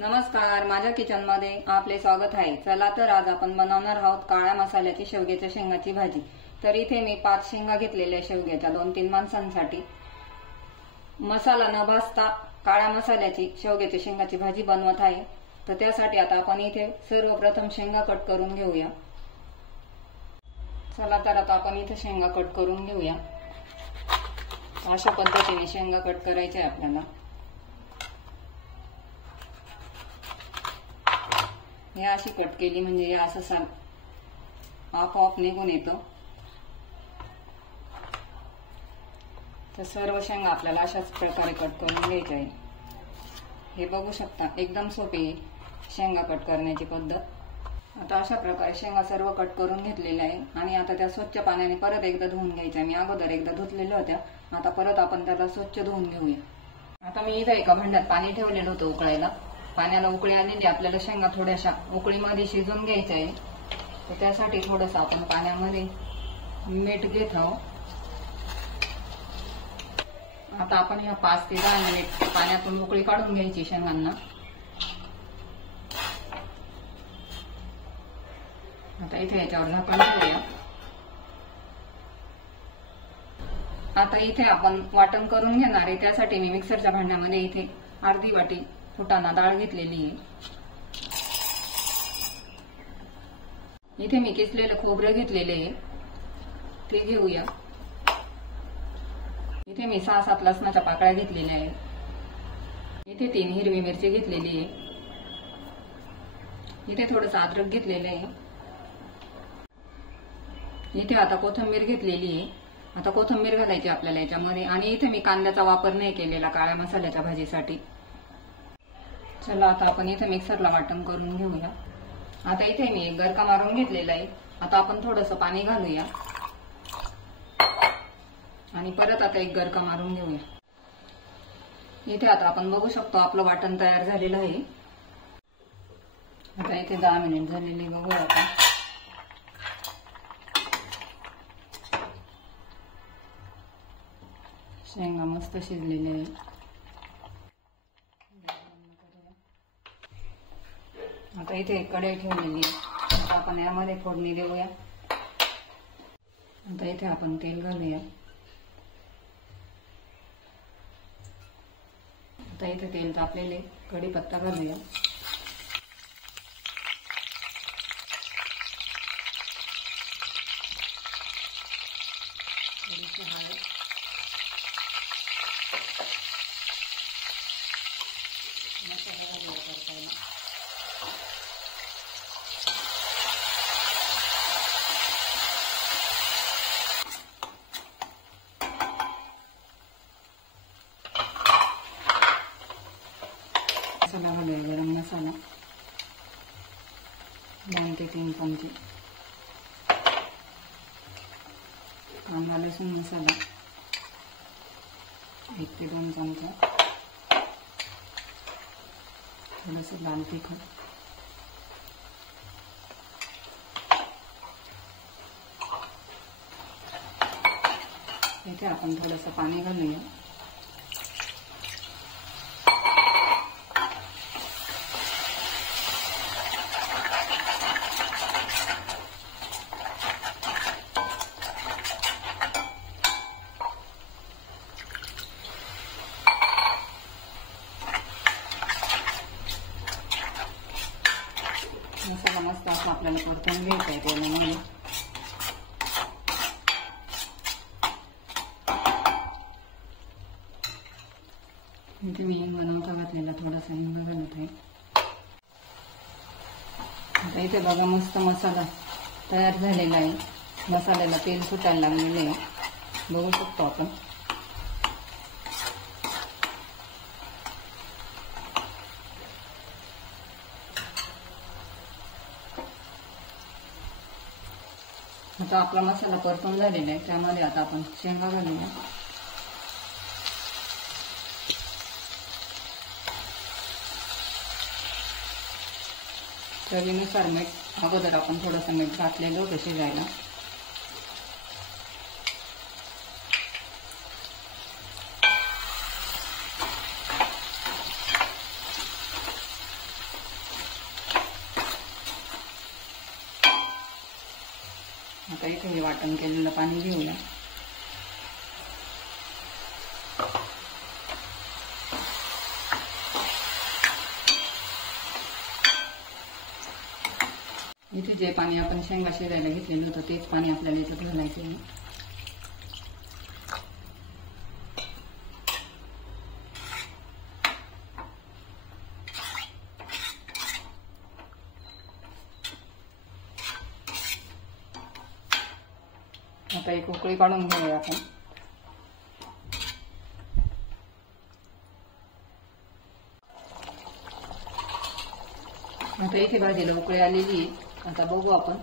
नमस्कार, माझ्या किचन मध्ये आपले स्वागत आहे। चला तर आज आपण बनवणार आहोत काळ्या मसाल्याची शेवग्याच्या शेंगाची भाजी। तर इथे मी 5 शेंगा घेतलेल्या शेवग्याच्या 2-3 माणसांसाठी। मसाला न भाजता काळ्या मसाल्याची शेवग्याच्या शेंगाची भाजी बनवत आहे। तर त्यासाठी आता आपण इथे सर्वप्रथम शेंगा कट करून घेऊया। चला तर आता आपण इथे शेंगा कट करून घेऊया। अशा पद्धतीने शेंगा कट करायच्या आहे आपल्याला। हे अशी कट केली म्हणजे असं आपोआप निघून येतं। तर सर्व शेंगा आपल्याला अशाच प्रकारे कट करून घ्यायच्या आहे। हे बघू शकता, एकदम सोपी आहे शेंगा कट करण्याची पद्धत। आता अशा प्रकारे शेंगा सर्व कट करून घेतलेल्या आहे आणि आता त्या स्वच्छ पाण्याने परत एकदा धुवून घ्यायच्या। मी अगोदर एकदा धुतलेल्या होत्या, आता परत आपण त्याला स्वच्छ धुवून घेऊया। आता मी इथे एका भांड्यात पाणी ठेवलेलं होतं उकळायला। पाण्याला उकळी आलेली, आपल्याला शेंगा थोड्याशा उकळीमध्ये शिजवून घ्यायच्या आहे। तर त्यासाठी थोडंसं आपण पाण्यामध्ये मीठ घेत आहोत। आता आपण ह्या 5 ते 10 मिनिट पाण्यातून उकळी काढून घ्यायची शेंगांना। आता इथे याच्यावर झाकण ठेवूया। आता इथे आपण वाटण करून घेणार आहे। त्यासाठी मी मिक्सरच्या भांड्यामध्ये इथे अर्धी वाटी फुटाणा डाळ घेतलेली आहे। इथे मी किसलेलं खोबरं घेतलेले आहे, ते घेऊया। इथे मी 6-7 लसणाच्या पाकळ्या घेतलेल्या आहेत। इथे 3 हिरवी मिरची घेतलेली आहे। इथे थोडंसं अद्रक घेतलेलं आहे। इथे आता कोथिंबीर घेतलेली आहे। आता कोथिंबीर घालायची आपल्याला याच्यामध्ये। आणि इथे मी कांद्याचा वापर नाही केलेला काळ्या मसाल्याच्या भाजीसाठी। चला आता आपण इथे मिक्सरला वाटण करून घेऊया। आता इथे मी एक गरका मारून घेतलेला आहे। आता आपण थोडंसं पाणी घालूया आणि परत आता एक गरका मारून घेऊया। इथे आता आपण बघू शकतो आपलं वाटण तयार झालेलं आहे। आता इथे 10 मिनिट झालेले बघूया आता। शेंगा मस्त शिजलेले आहे। आता इथे एक कढई ठेवलेली आहे। आता आपण यामध्ये फोडणी देऊया। आता इथे आपण तेल घालूया। आता इथे तेल तापलेले, कढीपत्ता घालूया। थोडीशी हळद, मसाला घालूया परतायला। मसाला घालूया, गरम मसाला 2 ते 3 चमचे। कांदा लसूण मसाला 1 ते 2 चमचे। थोडंसं लाल तिखट, इथे आपण थोडंसं पाणी घालूया। मसाला मस्त असं आपल्याला परतून घ्यायचा आहे तेलामध्ये। इथे मी बनवता घातलेला थोडासा हिंग घालत आहे। आता इथे बघा मस्त मसाला तयार झालेला आहे। मसाल्याला तेल सुटायला लागलेले आहे, बघू शकतो आपण। आता आपला मसाला परतून झालेला आहे, त्यामध्ये आता आपण शेंगा घालूया। चवीनुसार मीठ, अगोदर आपण थोडंसं मीठ घातलेलं होतं शिजायला। आता इथे हे वाटण केलेलं पाणी घेऊया. इथे जे पाणी आपण शेंगा शिजायला घेतलेलं होतं तेच पाणी आपल्याला याच्यात घालायचं आहे. आता एक उकळी काढून घेऊया आपण. आता इथे भाजीला उकळी आलेली आहे. आता बघू आपण.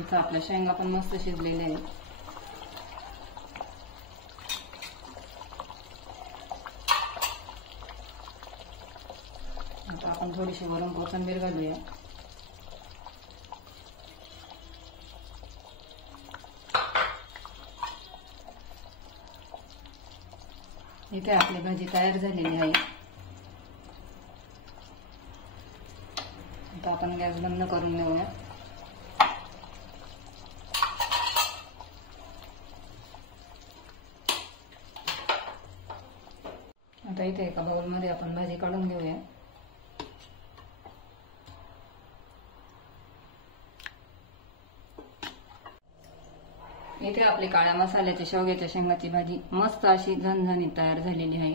इथं आपल्या शेंगा पण मस्त शिजलेल्या आहेत. आता आपण थोडीशी वरून कोथिंबीर घालूया. इथे आपली भाजी तयार झालेली आहे. आता आपण गॅस बंद करून देऊया. आता इथे एका बाउलमध्ये आपण भाजी काढून घेऊया. इथे आपली काळ्या मसाल्याची शेवग्याच्या शेंगाची भाजी मस्त अशी झणझणीत तयार झालेली आहे.